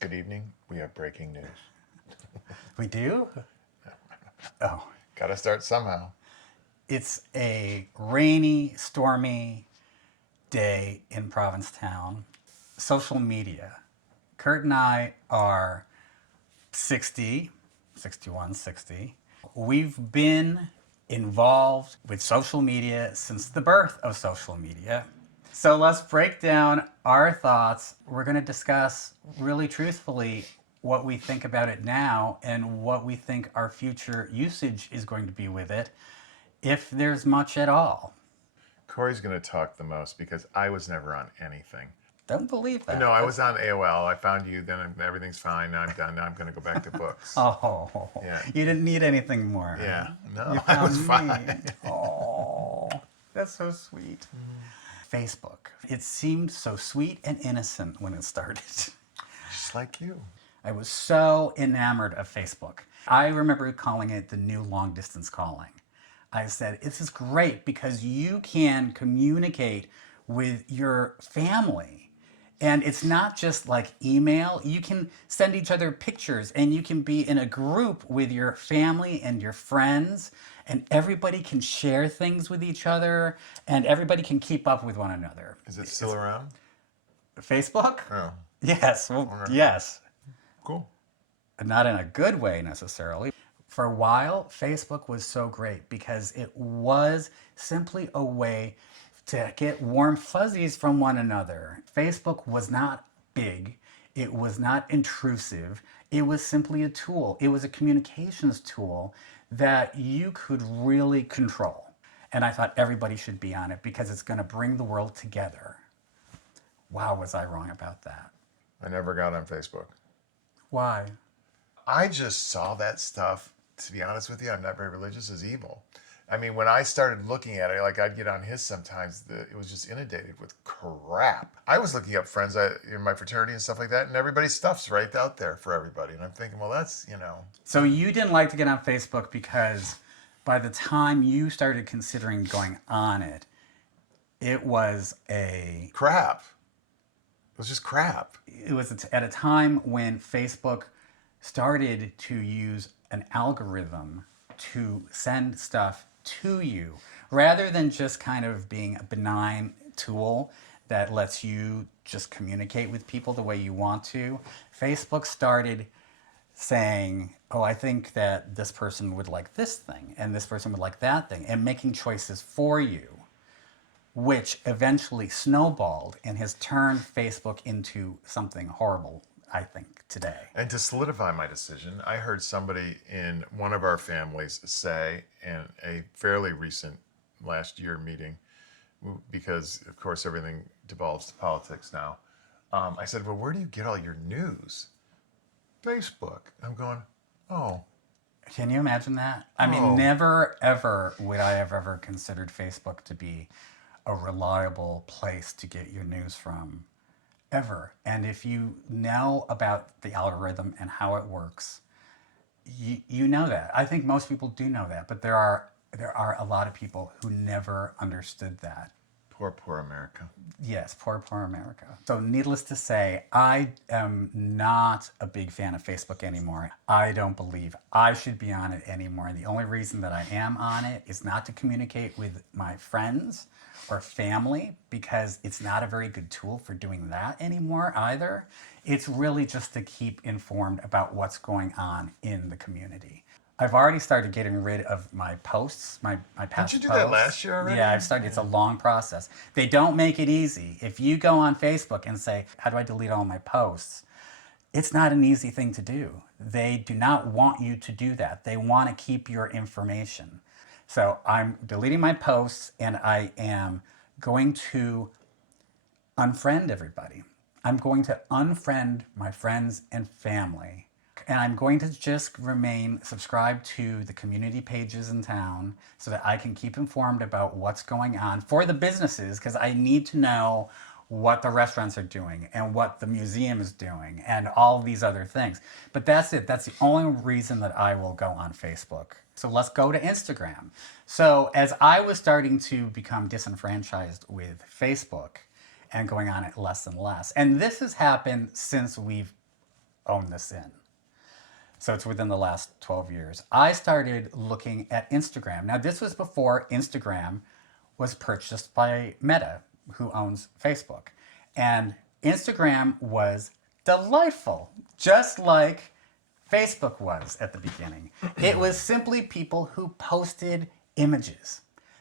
Good evening. We have breaking news. We do? Oh, Gotta start somehow. it's a rainy, stormy day in Provincetown. Social media. Kurt and I are 60, 61, 60. We've been involved with social media since the birth of social media. So let's break down our thoughts. We're going to discuss really truthfully what we think about it now and what we think our future usage is going to be with it, if there's much at all. Corey's gonna talk the most because I was never on anything. Don't believe that. No, I was on AOL. I found you, then everything's fine. Now I'm done. Now I'm gonna go back to books. Oh, Yeah. you didn't need anything more. Yeah. No, You I was found me. fine. Oh, that's so sweet. Facebook. It seemed so sweet and innocent when it started. Just like you. I was so enamored of Facebook. I remember calling it the new long distance calling. I said, this is great because you can communicate with your family. And it's not just like email. You can send each other pictures and you can be in a group with your family and your friends, and everybody can share things with each other and everybody can keep up with one another. Is it still around? Facebook? Oh, Yes. Well, yes. cool. Not in a good way necessarily. For a while, Facebook was so great because it was simply a way to get warm fuzzies from one another. Facebook was not big, it was not intrusive, it was simply a tool. It was a communications tool that you could really control. And I thought everybody should be on it because it's going to bring the world together. Wow, was I wrong about that? I never got on Facebook. Why? I just saw that stuff, to be honest with you, I'm not very religious, as evil. I mean, when I started looking at it, like I'd get on his sometimes, it was just inundated with crap. I was looking up friends in my fraternity and stuff like that, and everybody's stuff's right out there for everybody. And I'm thinking, well, that's. So you didn't like to get on Facebook because by the time you started considering going on it, it was Crap. It was just crap. at a time when Facebook started to use an algorithm to send stuff to you rather than just kind of being a benign tool that lets you just communicate with people the way you want to. Facebook started saying, oh, I think that this person would like this thing and this person would like that thing, and making choices for you, which eventually snowballed and has turned Facebook into something horrible, I think, today. And to solidify my decision, I heard somebody in one of our families say in a fairly recent last year meeting, because of course everything devolves to politics now. I said, well, where do you get all your news? Facebook. I'm going, oh. Can you imagine that? I Oh. mean, never, ever would I have ever considered Facebook to be a reliable place to get your news from, ever. And if you know about the algorithm and how it works, you know that. I think most people do know that, but there are a lot of people who never understood that. Poor America. Yes, poor America. So needless to say, I am not a big fan of Facebook anymore. I don't believe I should be on it anymore. And the only reason that I am on it is not to communicate with my friends or family, because it's not a very good tool for doing that anymore either. It's really just to keep informed about what's going on in the community. I've already started getting rid of my posts, my past posts. Didn't you do that last year already? Yeah, I've started. It's a long process. They don't make it easy. If you go on Facebook and say, how do I delete all my posts? It's not an easy thing to do. They do not want you to do that. They want to keep your information. So I'm deleting my posts and I am going to unfriend everybody. I'm going to unfriend my friends and family. And I'm going to just remain subscribed to the community pages in town so that I can keep informed about what's going on for the businesses, because I need to know what the restaurants are doing and what the museum is doing and all these other things. But that's it. That's the only reason that I will go on Facebook. So let's go to Instagram. So as I was starting to become disenfranchised with Facebook and going on it less and less, and this has happened since we've own this in. So it's within the last 12 years. I started looking at Instagram. Now, this was before Instagram was purchased by Meta, who owns Facebook. And Instagram was delightful, just like Facebook was at the beginning. It was simply people who posted images.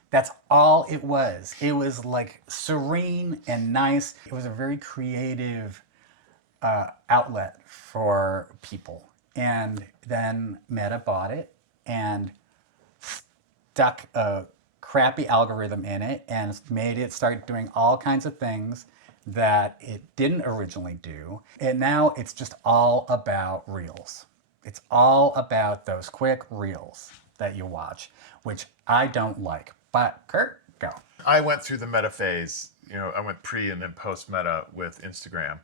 That's all it was. It was like serene and nice. It was a very creative outlet for people. And then Meta bought it and stuck a crappy algorithm in it and made it start doing all kinds of things that it didn't originally do. And now it's just all about reels. It's all about those quick reels that you watch, which I don't like. But Kurt, go. I went through the meta phase. I went pre and then post meta with Instagram.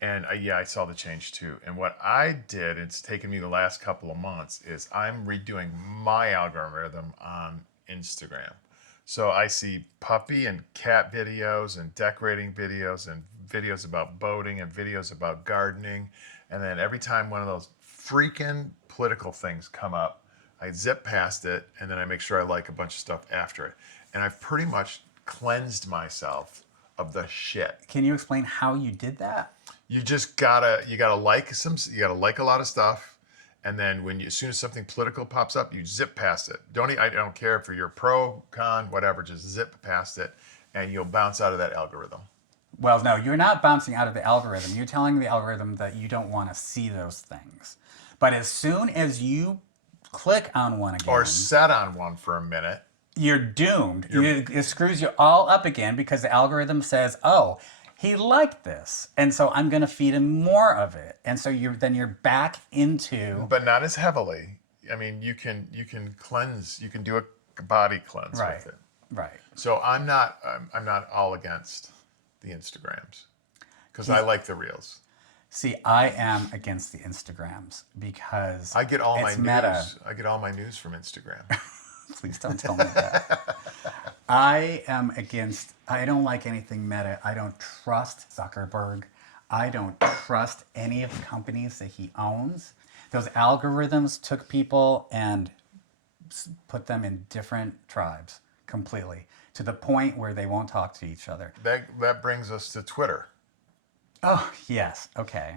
And I saw the change too. And what I did, it's taken me the last couple of months, is I'm redoing my algorithm on Instagram. So I see puppy and cat videos and decorating videos and videos about boating and videos about gardening. And then every time one of those freaking political things come up, I zip past it and then I make sure I like a bunch of stuff after it. And I've pretty much cleansed myself of the shit. Can you explain how you did that? You just gotta like a lot of stuff, and then as soon as something political pops up, you zip past it. I don't care if you're pro, con, whatever. Just zip past it, and you'll bounce out of that algorithm. Well, no, you're not bouncing out of the algorithm. You're telling the algorithm that you don't want to see those things. But as soon as you click on one again, Or set on one for a minute, you're doomed. It screws you all up again because the algorithm says, "Oh, he liked this, and so I'm going to feed him more of it." And so you're back into. but not as heavily. I mean, you can cleanse. You can do a body cleanse Right. with it. Right. So I'm not all against the Instagrams because I like the reels. See, I am against the Instagrams because I get all my it's news. meta. I get all my news from Instagram. Please don't tell me that. I don't like anything Meta. I don't trust Zuckerberg. I don't trust any of the companies that he owns. Those algorithms took people and put them in different tribes completely to the point where they won't talk to each other. That brings us to Twitter. Oh, yes. Okay.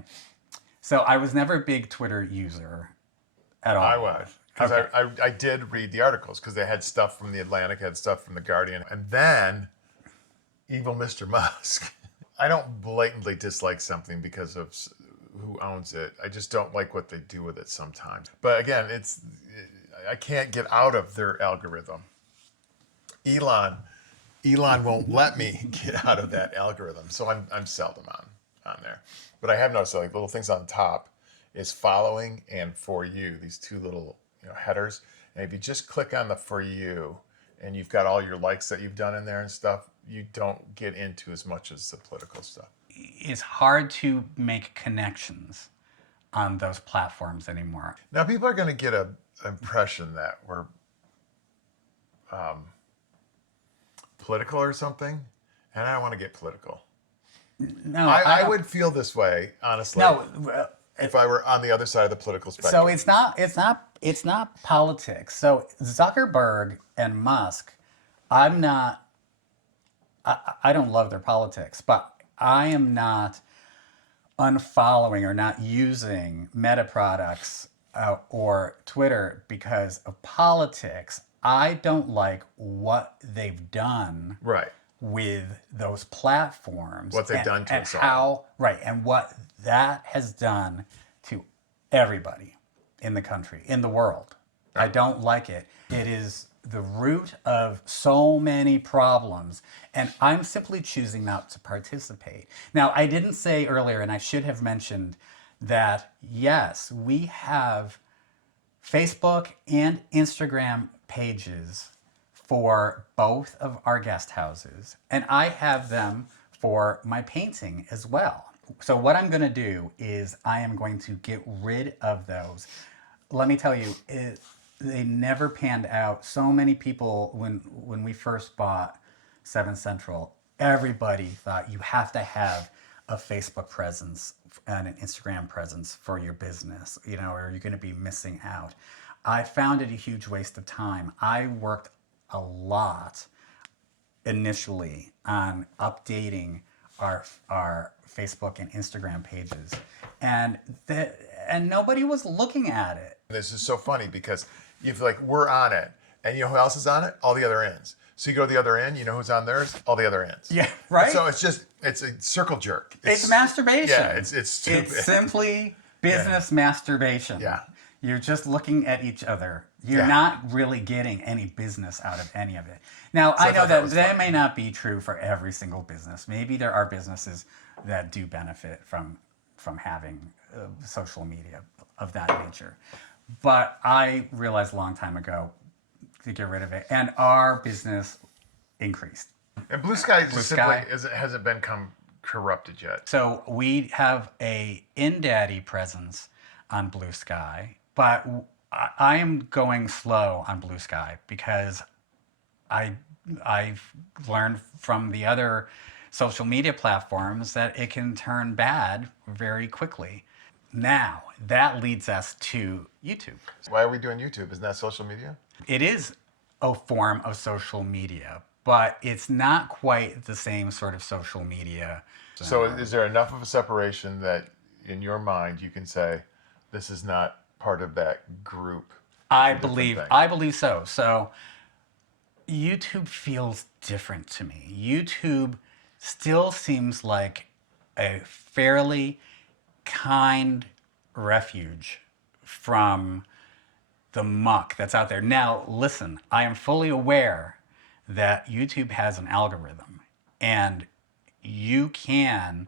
So I was never a big Twitter user at all. I was. Because Okay. I did read the articles because they had stuff from the Atlantic, had stuff from the Guardian, and then evil Mr. Musk. I don't blatantly dislike something because of who owns it. I just don't like what they do with it sometimes. But again, I can't get out of their algorithm. Elon won't let me get out of that algorithm, so I'm seldom on there. But I have noticed like little things on top is following and for you. These two little headers, and if you just click on the for you and you've got all your likes that you've done in there and stuff, you don't get into as much as the political stuff. It's hard to make connections on those platforms anymore. Now people are going to get an impression that we're political or something, and I don't want to get political. No, I would feel this way, honestly, no. if I were on the other side of the political spectrum. So it's not politics. So Zuckerberg and Musk, I don't love their politics, but I am not unfollowing or not using Meta products or Twitter because of politics. I don't like what they've done Right. with those platforms. What they've done to and us all. and what that has done to everybody in the country, in the world. I don't like it. It is the root of so many problems, and I'm simply choosing not to participate. Now, I didn't say earlier, and I should have mentioned that, yes, we have Facebook and Instagram pages for both of our guest houses, and I have them for my painting as well. So what I'm going to do is I am going to get rid of those. Let me tell you, they never panned out. So many people, when we first bought 7 Central, everybody thought you have to have a Facebook presence an Instagram presence for your business, you know, or you're going to be missing out. I found it a huge waste of time. I worked a lot initially on updating our Facebook and Instagram pages, and nobody was looking at it. This is so funny because if like we're on it, and you know who else is on it? All the other ends. So you go to the other end, you know who's on theirs? All the other ends. Yeah, right. So it's a circle jerk. It's masturbation. Yeah, it's stupid. It's simply business masturbation. Yeah. You're just looking at each other. You're not really getting any business out of any of it. Now, I know that may not be true for every single business. Maybe there are businesses that do benefit from having social media of that nature. But I realized a long time ago to get rid of it, and our business increased. And Blue Sky Sky hasn't become corrupted yet. So we have a InnDaddy presence on Blue Sky, but I am going slow on Blue Sky because I've learned from the other social media platforms that it can turn bad very quickly. Now, that leads us to YouTube. Why are we doing YouTube? Isn't that social media? It is a form of social media, but it's not quite the same sort of social media. So is there enough of a separation that in your mind you can say this is not part of that group? I believe so. So YouTube feels different to me. YouTube still seems like a fairly kind refuge from the muck that's out there. Now, listen, I am fully aware that YouTube has an algorithm, and you can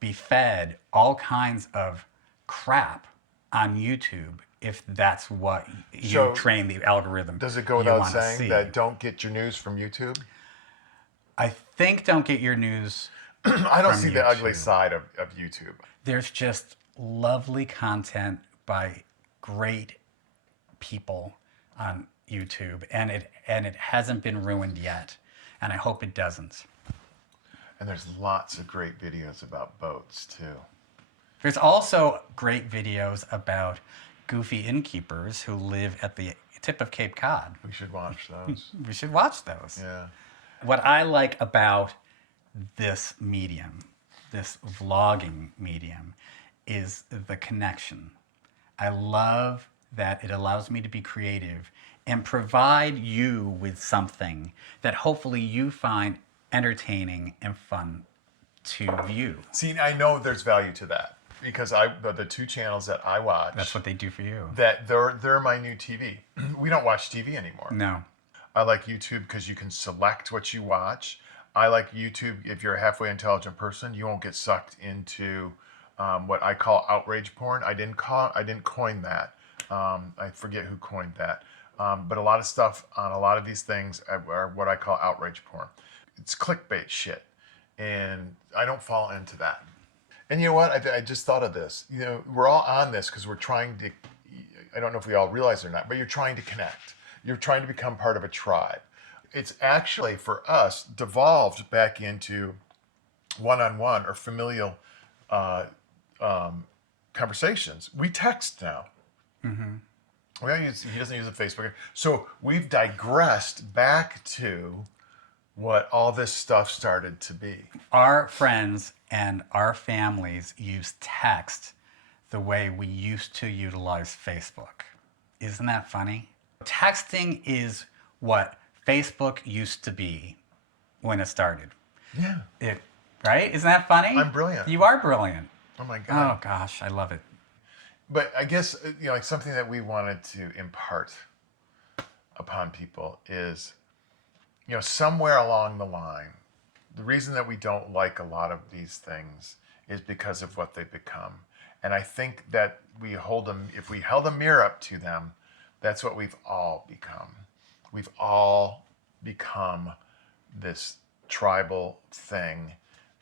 be fed all kinds of crap on YouTube if that's what you train the algorithm. Does it go without saying that don't get your news from YouTube? I think don't get your news I don't from see the YouTube. ugly side of YouTube. There's just lovely content by great people on YouTube, and it hasn't been ruined yet, and I hope it doesn't. And there's lots of great videos about boats too. There's also great videos about goofy innkeepers who live at the tip of Cape Cod. We should watch those. We should watch those. Yeah. What I like about this medium, this vlogging medium, is the connection. I love that it allows me to be creative and provide you with something that hopefully you find entertaining and fun to view. See, I know there's value to that because the two channels that I watch. That's what they do for you. That they're my new TV. We don't watch TV anymore. No. I like YouTube because you can select what you watch. I like YouTube if you're a halfway intelligent person, you won't get sucked into what I call outrage porn. I didn't coin that. I forget who coined that. But a lot of stuff on a lot of these things are what I call outrage porn. It's clickbait shit, and I don't fall into that. And you know what? I just thought of this. You know, we're all on this because we're trying to. I don't know if we all realize it or not, but you're trying to connect. You're trying to become part of a tribe. It's actually for us devolved back into one-on-one or familial conversations. We text now. Mm-hmm. He doesn't use a Facebook. So we've digressed back to what all this stuff started to be. Our friends and our families use text the way we used to utilize Facebook. Isn't that funny? Texting is what Facebook used to be when it started. Yeah. Right? Isn't that funny? I'm brilliant. You are brilliant. Oh my God. Oh gosh, I love it. But I guess, you know, like something that we wanted to impart upon people is, you know, somewhere along the line, the reason that we don't like a lot of these things is because of what they become. And I think that we hold them, if we held a mirror up to them, that's what we've all become. We've all become this tribal thing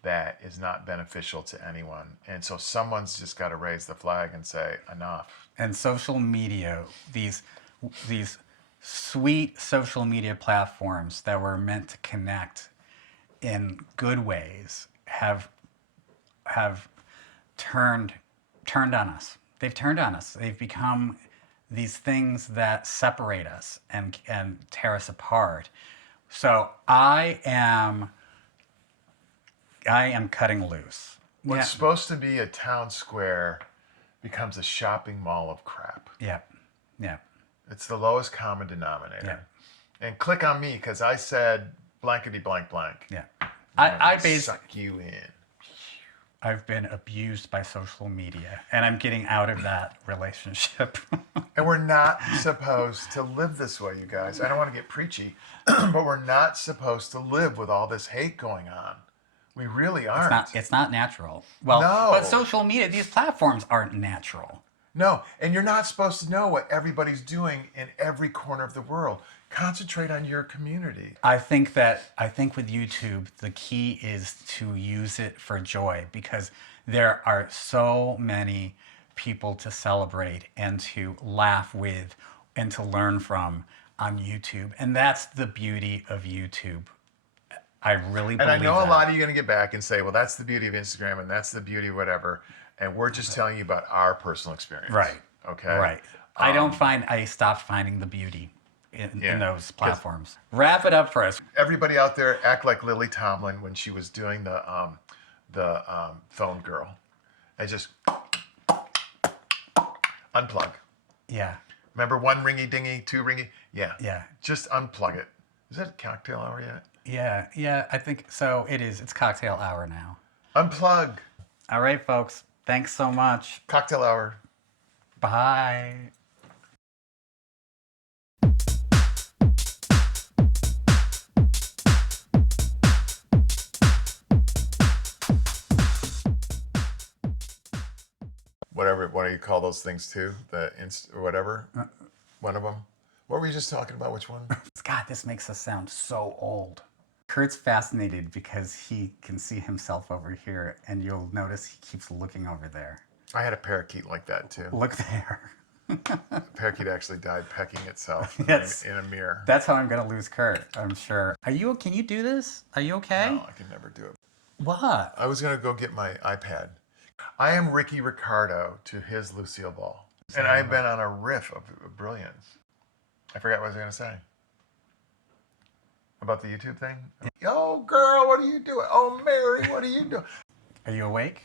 that is not beneficial to anyone. And so someone's just got to raise the flag and say, enough. And social media, these sweet social media platforms that were meant to connect in good ways have turned on us. They've turned on us. They've become these things that separate us and tear us apart. So I am cutting loose. What's supposed to be a town square becomes a shopping mall of crap. Yeah. Yeah. It's the lowest common denominator. Yeah. And click on me because I said blankety blank blank. Yeah. I basically suck you in. I've been abused by social media, and I'm getting out of that relationship. And we're not supposed to live this way, you guys. I don't want to get preachy, but we're not supposed to live with all this hate going on. We really aren't. It's not natural. Well, No. But social media, these platforms aren't natural. No, and you're not supposed to know what everybody's doing in every corner of the world. Concentrate on your community. I think with YouTube, the key is to use it for joy, because there are so many people to celebrate and to laugh with and to learn from on YouTube. And that's the beauty of YouTube. I really believe And I know that. a lot of you are going to get back and say, well, that's the beauty of Instagram and that's the beauty of whatever. And we're just telling you about our personal experience. Right. Okay. Right. I stopped finding the beauty in those platforms. Wrap it up for us. Everybody out there, act like Lily Tomlin when she was doing the phone girl. And just unplug. Yeah. Remember one ringy dingy, two ringy? Yeah. Yeah. Just unplug it. Is that cocktail hour yet? Yeah. Yeah. I think so. It is. It's cocktail hour now. Unplug. All right, folks. Thanks so much. Cocktail hour. Bye. Whatever, what do you call those things too? The or whatever. One of them. What were you just talking about? Which one? God, this makes us sound so old. Kurt's fascinated because he can see himself over here, and you'll notice he keeps looking over there. I had a parakeet like that too. Look there. The parakeet actually died pecking itself Yes. in a mirror. That's how I'm gonna lose Kurt, I'm sure. Can you do this? Are you okay? No, I can never do it. What? I was gonna go get my iPad. I am Ricky Ricardo to his Lucille Ball. And I've been on a riff of brilliance. I forgot what I was gonna say. About the YouTube thing? Oh, girl, what are you doing? Oh, Mary, what are you doing? Are you awake?